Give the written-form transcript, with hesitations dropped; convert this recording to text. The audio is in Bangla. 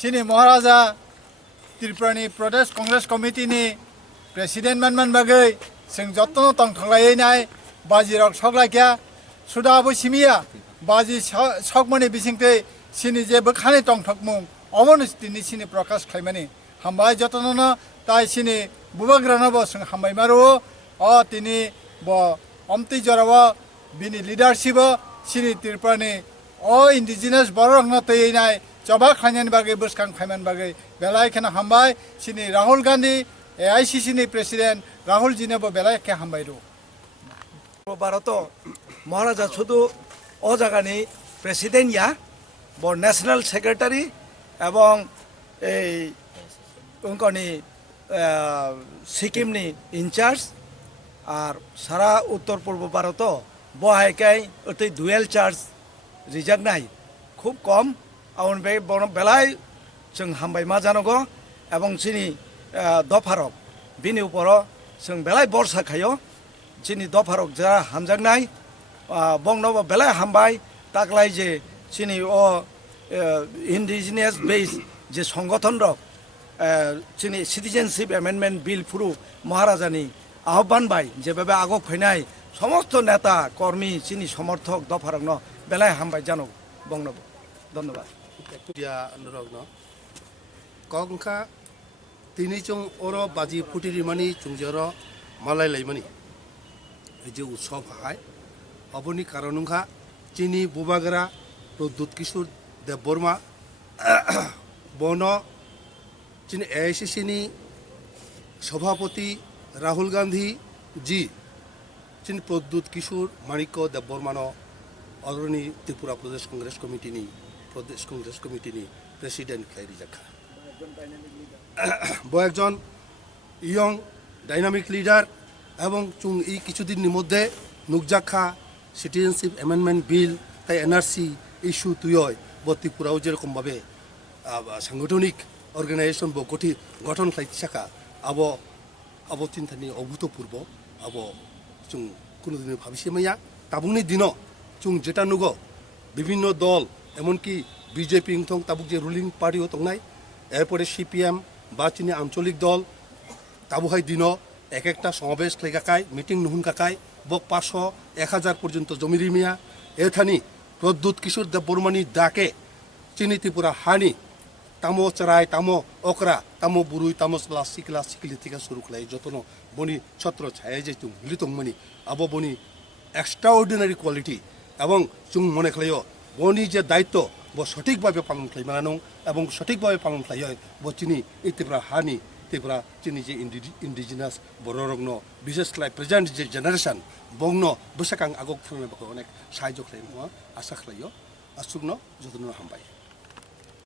sini Maharaja Tripurani Pradesh Congress Committee ni President Manma Bagwi sing jotno Tong Thoklaai nai Baji rok Thoklaikha sudah abo simia Baji sokmani bisingte sini je bekhani Tong Thokmung omonus tini sini prakash khlaimani hambai jotno no tai sini Bubagra no bo sing hambai maru o tini bo omti jorawa bini leadership sini Tripurani o indigenous borok no tei nai coba khanyan bagai buskang khaiman bagai belai khana hambai sini Rahul Gandhi AICC ni President Rahul ji ne bo belai khe hambai ro Barato Maharaja শুধু ও জায়গানি প্রেসিডেন্ট ইয়া ব ন্যাশনাল সেক্রেটারি এবং এই উনকনি সিকিমনি ইনচার্জ আর সারা উত্তর পূর্ব ভারত বহাইকাই ওতে ডুয়েল চার্জ রিজার্ভ নাই খুব কম আউন বে বেলায় जों हामबाय मा जानांगौ এবং চিনি দফারক বিনি উপর जों বেলায় বর্ষা খাयो চিনি দফারক যারা হামজাংনাই বংনব বেলায় হামবাই তাকলাই যে চিনি ও ইন্ডিজিনিয়াস বেস যে সংগঠন রক চিনি সিটিজেনশিপ অ্যামেন্ডমেন্ট বিল ফুরু মহারাজানি আহ্বান বাই যেভাবে আগক ফেনাই সমস্ত নেতা কর্মী চিনি সমর্থক দফারক ন বেলায় হামবাই জানো বংনব ধন্যবাদ কংখা তিনি চং ওর বাজি ফুটিরিমানি চুংজর মালাই লাইমানি যে উৎসব হয় অবনি কারণখা চিনি বুবাগরা প্রদ্যুৎ কিশোর দেববর্মা বন চিনি AICC সভাপতি রাহুল গান্ধী জি চিনি প্রদ্যুৎ কিশোর মাণিক্য দেববর্মান অগ্রণী ত্রিপুরা প্রদেশ কংগ্রেস কমিটিনি প্রেসিডেন্ট খাইরি জাখা ব একজন ইয়ং ডাইনামিক লিডার এবং চুং এই কিছুদিন মধ্যে নুকজাখা সিটিজেনশিপ অ্যামেন্ডমেন্ট বিল তাই NRC ইস্যু তুই ব ত্রিপুরাও যেরকমভাবে সাংগঠনিক অর্গানাইজেশন ব গঠন খাইছাকা আবো চিন্তানি অভূতপূর্ব আবো চুং কোনোদিন ভাবিছে মাইয়া তাবুংনি দিন চুং যেটা নুগ বিভিন্ন দল এমনকি বিজেপি ইংথং তাবুক যে রুলিং পার্টিও তংনাই এরপরে CPM বা চিনি আঞ্চলিক দল তাবুহাই দিন এক একটা সমাবেশ লেগাকায় মিটিং নুহুন কাকায় বক 500-1000 পর্যন্ত জমিরি মিয়া এথানি প্রদ্যুৎ কিশোর দেববর্মানি ডাকে চিনি ত্রিপুরা হানি তামো চরাই তামো অকরা তামো বুরুই তামো সিকলা সিকলি থেকে শুরু খাই যতন বনি ছত্র ছায় যে তুম লিতংমনি আবো বনি এক্সট্রাঅর্ডিনারি কোয়ালিটি এবং চুং মনে খাইও বনি যে দায়িত্ব ব সঠিকভাবে পালন খাই মানানো এবং সঠিকভাবে পালন খাই হয় ব চিনি এই ত্রিপুরা হানি ত্রিপুরা চিনি যে ইন্ডিজিনাস বড়রগ্ন বিশেষ খাই প্রেজেন্ট যে জেনারেশন বংন বৈশাখাং আগক ফেলনে অনেক সাহায্য খাই আশা খাইও আসুগ্ন যতন হামবাই